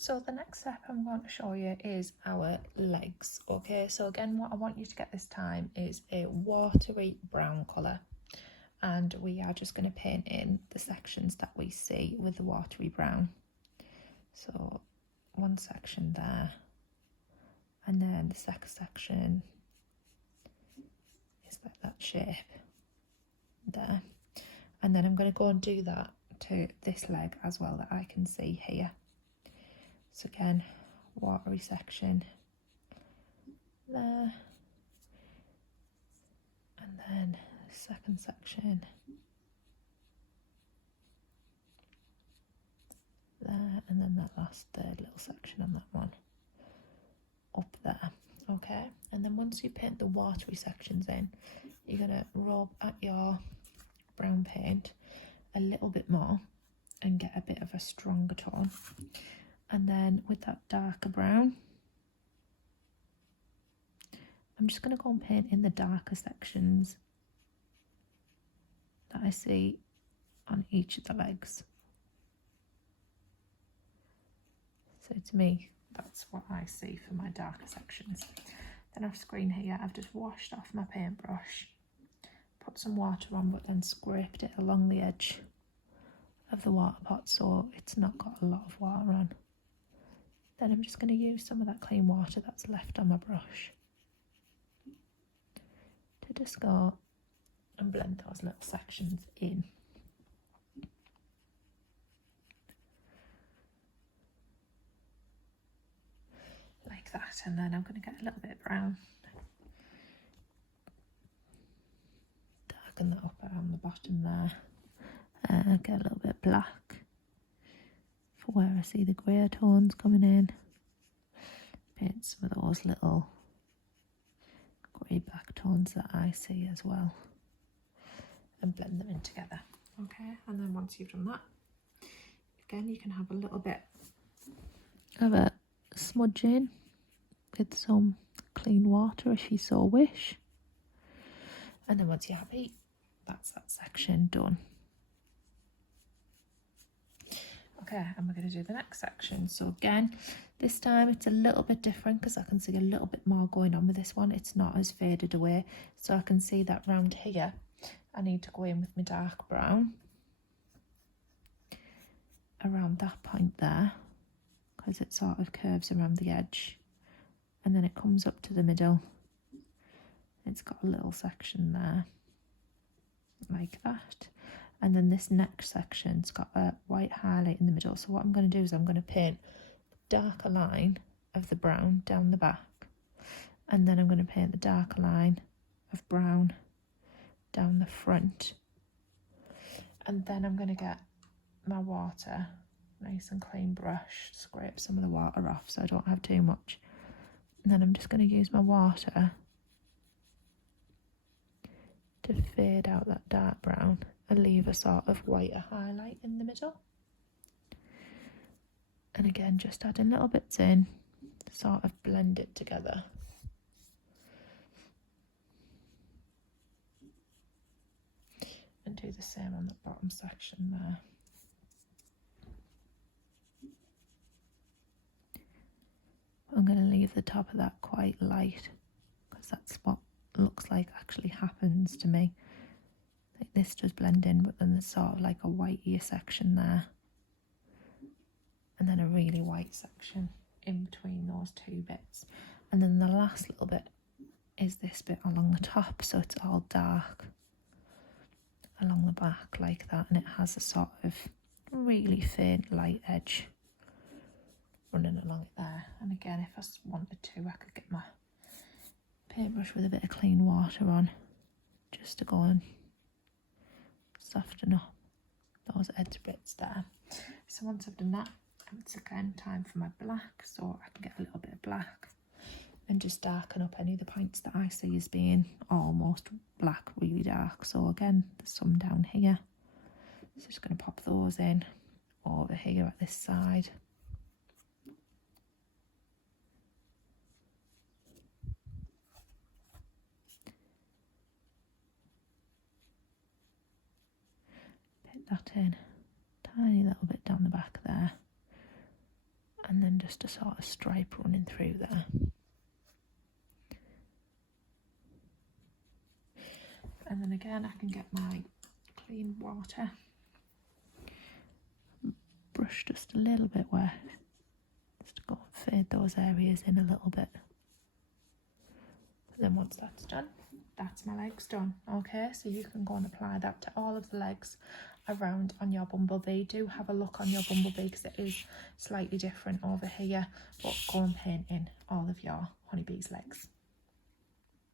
So the next step I'm going to show you is our legs. Okay, so again, what I want you to get this time is a watery brown colour, and we are just going to paint in the sections that we see with the watery brown. So one section there, and then the second section is like that shape there, and then I'm going to go and do that to this leg as well that I can see here. So again, watery section there, and then second section there, and then that last third little section on that one up there. Okay, and then once you paint the watery sections in, you're going to rub at your brown paint a little bit more and get a bit of a stronger tone. And then with that darker brown, I'm just going to go and paint in the darker sections that I see on each of the legs. So to me, that's what I see for my darker sections. Then off screen here, I've just washed off my paintbrush, put some water on, but then scraped it along the edge of the water pot so it's not got a lot of water on. Then I'm just going to use some of that clean water that's left on my brush to just go and blend those little sections in. Like that, and then I'm going to get a little bit of brown, darken that up around the bottom there, get a little bit black for where I see the grey tones coming in, paint some of those little grey black tones that I see as well, and blend them in together. Okay, and then once you've done that, again you can have a little bit of a smudge in with some clean water if you so wish, and then once you're happy, that's that section done. Okay, and we're going to do the next section. So again, this time it's a little bit different because I can see a little bit more going on with this one. It's not as faded away, so I can see that round here I need to go in with my dark brown around that point there, because it sort of curves around the edge and then it comes up to the middle. It's got a little section there like that, and then this next section's got a white highlight in the middle. So what I'm going to do is I'm going to paint the darker line of the brown down the back, and then I'm going to paint the darker line of brown down the front, and then I'm going to get my water, nice and clean brush, scrape some of the water off so I don't have too much, and then I'm just going to use my water to fade out that dark brown and leave a sort of whiter highlight in the middle. And again, just adding little bits in to sort of blend it together. And do the same on the bottom section there. I'm going to leave the top of that quite light because that's what looks like actually happens to me. Like this does blend in, but then there's sort of like a whitier section there, and then a really white section in between those two bits, and then the last little bit is this bit along the top, so it's all dark along the back like that, and it has a sort of really faint light edge running along it there. And again, if I wanted to, I could get my paintbrush with a bit of clean water on just to go and soften up those edge bits there. So once I've done that, it's again time for my black, so I can get a little bit of black and just darken up any of the points that I see as being almost black, really dark. So again, there's some down here, so just going to pop those in over here at this side. That in, tiny little bit down the back there, and then just a sort of stripe running through there. And then again, I can get my clean water, brush just a little bit wet, just to go and fade those areas in a little bit. Then once that's done, that's my legs done. Okay, so you can go and apply that to all of the legs around on your bumblebee. Do have a look on your bumblebee because it is slightly different over here, but go and paint in all of your honeybee's legs.